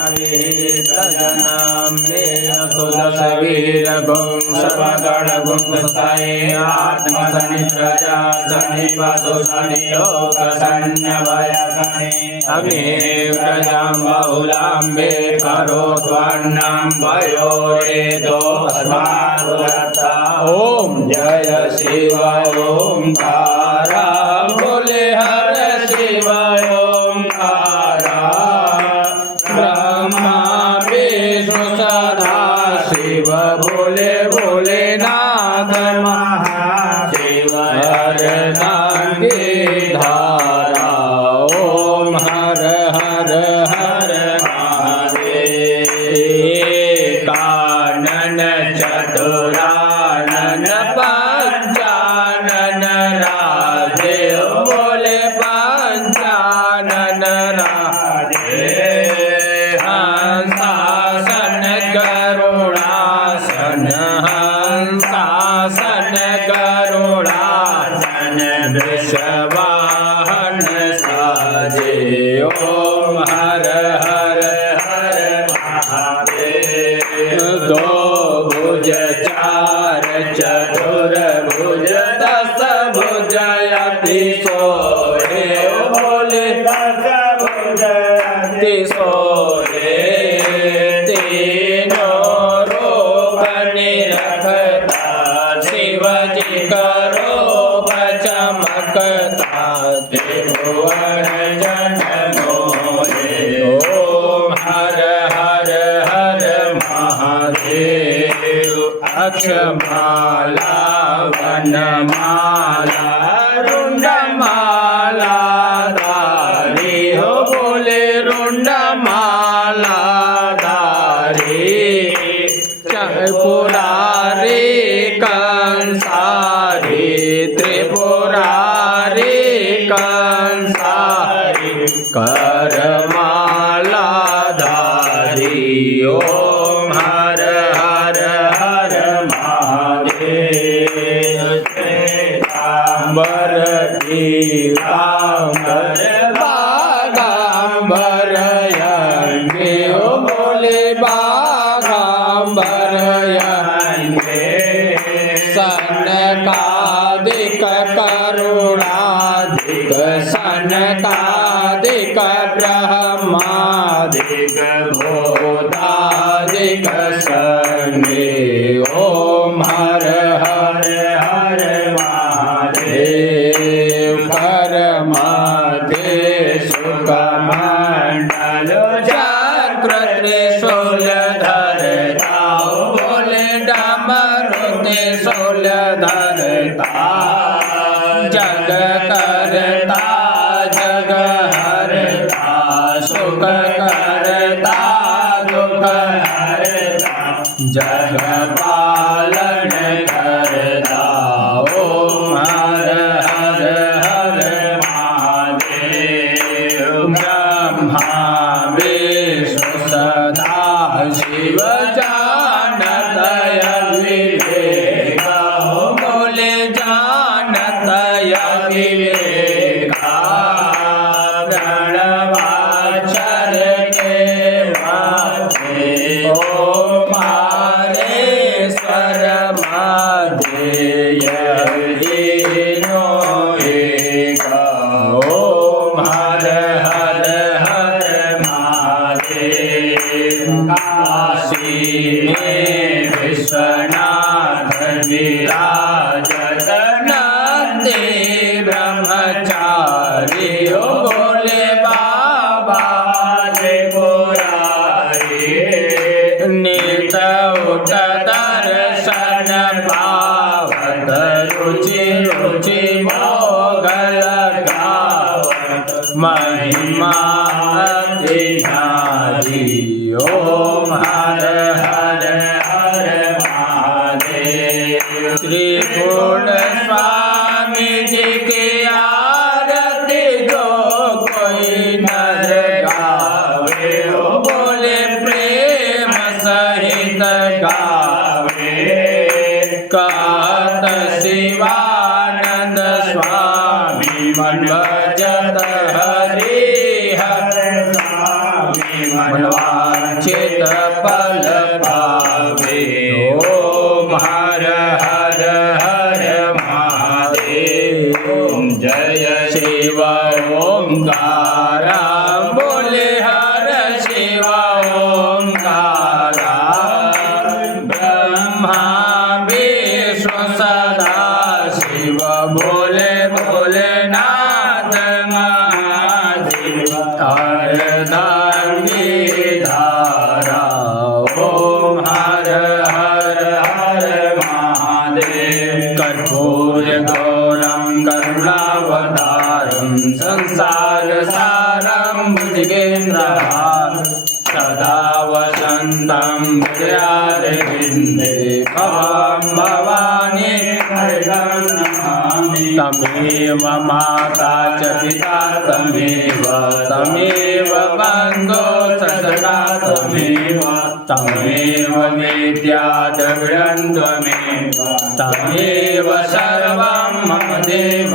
प्रजनम मे सुदश वीर गुं सर्वगण गुंस्ताये आत्मसनि प्रजा सनि पशु सनि लोक सन्नवय सनि अग्नि प्रजां बहुलाम्बे करोत्वन्नं वयोरेदो अस्मादुरता। ओम जय शिवाय ओंकारा बोले हर शिवाय ओंकारा ब्रह्मा विष्णु सदा शिव बोले भोलेनाथ महाशिव हर नांगी धारा। ओम हर हर हर महादेव कानन चतुरानन पंचानन राधे बोले पंचानन राधे हंसासन गरुड़ासन हंसासन गरुड़ासन वृषवाहन साजे। ओम हर हर हर महादेव दो भुज चार चतुर भुज दस भुज अति सोहे बोले दस भुज अति सोहे तीनों रूप निरखता शिवजी का रूप चमकता त्रिभुवन जन मोहे। ओम हर हर हर महादेव अक्षमाला वनमाला रुंडमाला धारी हो बोले रुंडमाला धारी त्रिपुरारी कंसारी त्रिपुरारी कंसारी करमाला धारी। ओम हर हर हर महादेव श्वेतांबर पीतांबर बागांबर यंगे ओ बोले बागांबर यंगे सनकादिक करुणादिक सनकादिक ब्रह्मादिक भूतादिक सन्ने। ओम हर हर हर महादेव कर्मते सुखमंडल चक्र त्रिशूल धरता बोले डमरू त्रिशूल धरता जग करता जग हरता सुख करता दुख हरता जग पालन करता। ओम हर हर हर महादेव ब्रह्मा विष्णु सदा शिव जानत विवेक बोले जानत विवेका प्रणवाचर के माथे। ओम मारेश्वर माधेय दीनो एक। ओम हर हर हर महादेव काशी में विश्वनाथ विराजत नंदी ब्रह्मचारी ओ बोले बाबा त्रिपुरारी नित उठ दर्शन पावत रुचि रुचि मोगल गावत महिमा अति भारी। ओम हर हर हर महादेव त्रिपुर स्वामी जी की आरती जो कोई नर गावे ओ बोले प्रेम सहित गावे कहत शिवानंद स्वामी मन भजत हरि हर स्वामी मनवांछित फल पावे। ओम हर हर हर महादेव। जय शिव ओंकारा बोले हर शिव ओंकारा। ब्रह्मा विष्णु सदा शिव बोले भोलेनाथ महादेव। अर्धांगी धारा ओम हर हर हर महादेव। कर्पूर गौरम करुणावतारम संसार सारम भुजगेन्द्रहारं। सदा वसन्तं हृदयारविन्दे भवां भवानी हरिं नमामि। तमेव माता च पिता तमेव बन्धो सदका तमेव विद्या द्रविणं तमेव सर्वं मम देव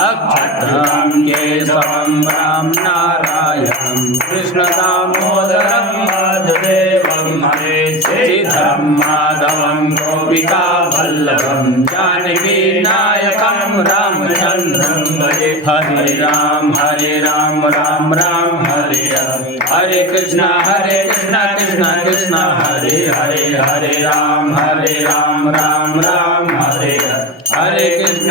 अक्षरं केशवं राम नारायणं कृष्णदामोदरं वासुदेवं हरे श्रीधरं माधवं गोपिका वल्लभं जानकी नायकं रामचन्द्रं भजे। हरे राम राम राम हरे हरे कृष्ण कृष्ण कृष्ण हरे हरे। हरे राम राम राम हरे हरे कृष्ण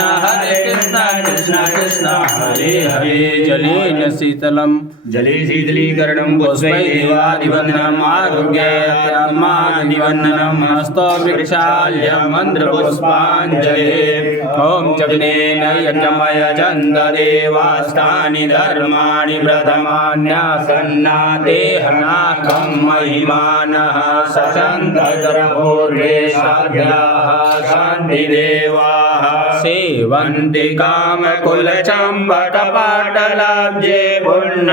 कृष्ण कृष्ण हरे हरे। जलेन शीतलं जले शीतलीकरणं पुष्पैर्देवादिवन्दनम् आरोग्यमादिवन्दनम् हस्तवृक्षाल्य मन्त्रपुष्पाञ्जलिः। ॐ जग्नेन यज्ञमय चन्ददेवास्तानि धर्माणि प्रथमान्यासन्नादेहनाकं महिमानः सचन्दर्पूर्वे साध्याः शान्तिदेवाः सेवन्ति कामकुलचम्बटपाटलाब्जे पुण्य